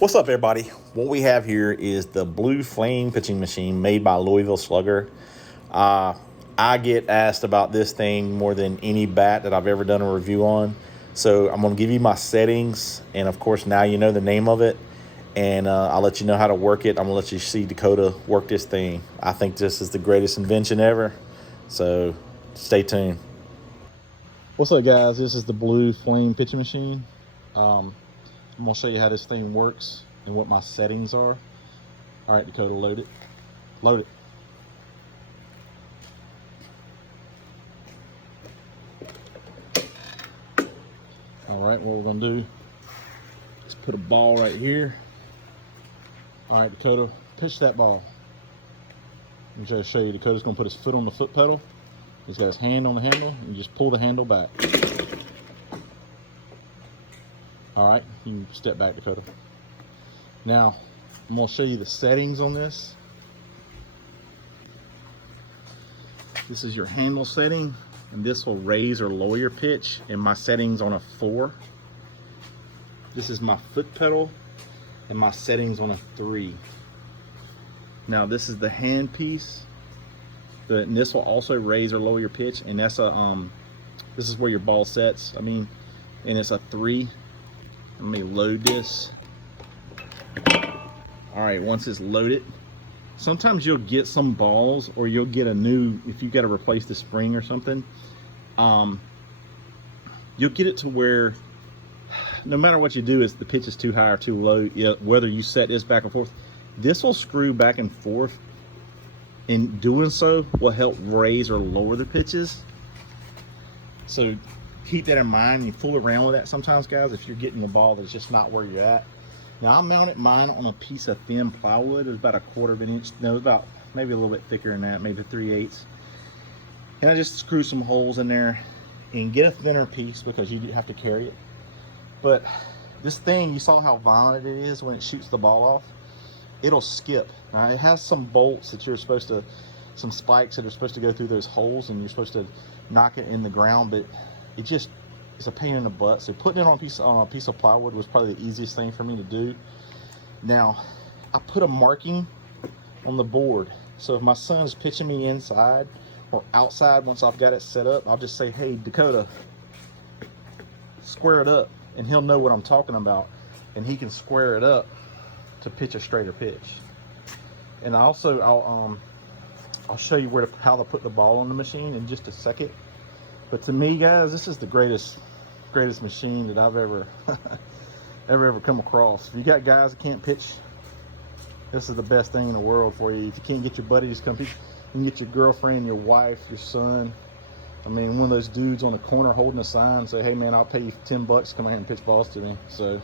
What's up, everybody? What we have here is the Blue Flame pitching machine made by Louisville Slugger. Uh, I get asked about this thing more than any bat that I've ever done a review on. So I'm going to give you my settings, and of course now you know the name of it, and I'll let you know how to work it. I'm going to let you see Dakota work this thing. I think this is the greatest invention ever, so stay tuned. What's up, guys? This is the Blue Flame pitching machine. I'm going to show you how this thing works and what my settings are. All right, Dakota, load it. Load it. All right, what we're going to do is put a ball right here. All right, Dakota, pitch that ball. I'm just going to show you. Dakota's going to put his foot on the foot pedal. He's got his hand on the handle, and you just pull the handle back. All right, you can step back, Dakota. Now, I'm going to show you the settings on this. This is your handle setting, and this will raise or lower your pitch, and my settings on a 4. This is my foot pedal, and my settings on a 3. Now, this is the hand piece. And this will also raise or lower your pitch, and that's a this is where your ball sets. And it's a 3. Let me load this. All right, once it's loaded, sometimes you'll get some balls, or you'll get a new, if you got to replace the spring or something, you'll get it to where no matter what you do, is the pitch is too high or too low, whether you set this back and forth, this will screw back and forth. In doing so will help raise or lower the pitches. So keep that in mind. You fool around with that sometimes, guys, if you're getting a ball that's just not where you're at. Now, I mounted mine on a piece of thin plywood. It was about 1/4 of an inch. No, it was about maybe a little bit thicker than that, maybe 3/8. And I just screw some holes in there and get a thinner piece because you have to carry it. But this thing, you saw how violent it is when it shoots the ball off. It'll skip. Now, it has some bolts that you're supposed to, some spikes that are supposed to go through those holes, and you're supposed to knock it in the ground, but it's a pain in the butt. So putting it on a piece of plywood was probably the easiest thing for me to do. Now, I put a marking on the board. So if my son is pitching me inside or outside, once I've got it set up, I'll just say, hey, Dakota, square it up, and he'll know what I'm talking about, and he can square it up to pitch a straighter pitch. And I'll show you how to put the ball on the machine in just a second. But to me, guys, this is the greatest machine that I've ever ever come across. If you got guys that can't pitch, this is the best thing in the world for you. If you can't get your buddies to come pitch, you can get your girlfriend, your wife, your son. One of those dudes on the corner holding a sign, say, hey man, I'll pay you $10 to come here and pitch balls to me. So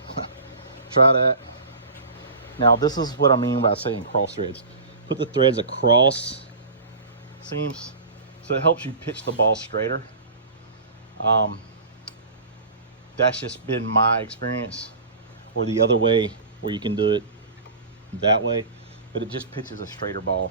try that. Now, this is what I mean by saying cross threads. Put the threads across seams so it helps you pitch the ball straighter. That's just been my experience, or the other way where you can do it that way, but it just pitches a straighter ball.